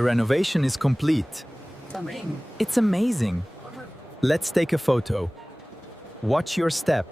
The renovation is complete. It's amazing. Let's take a photo. Watch your step.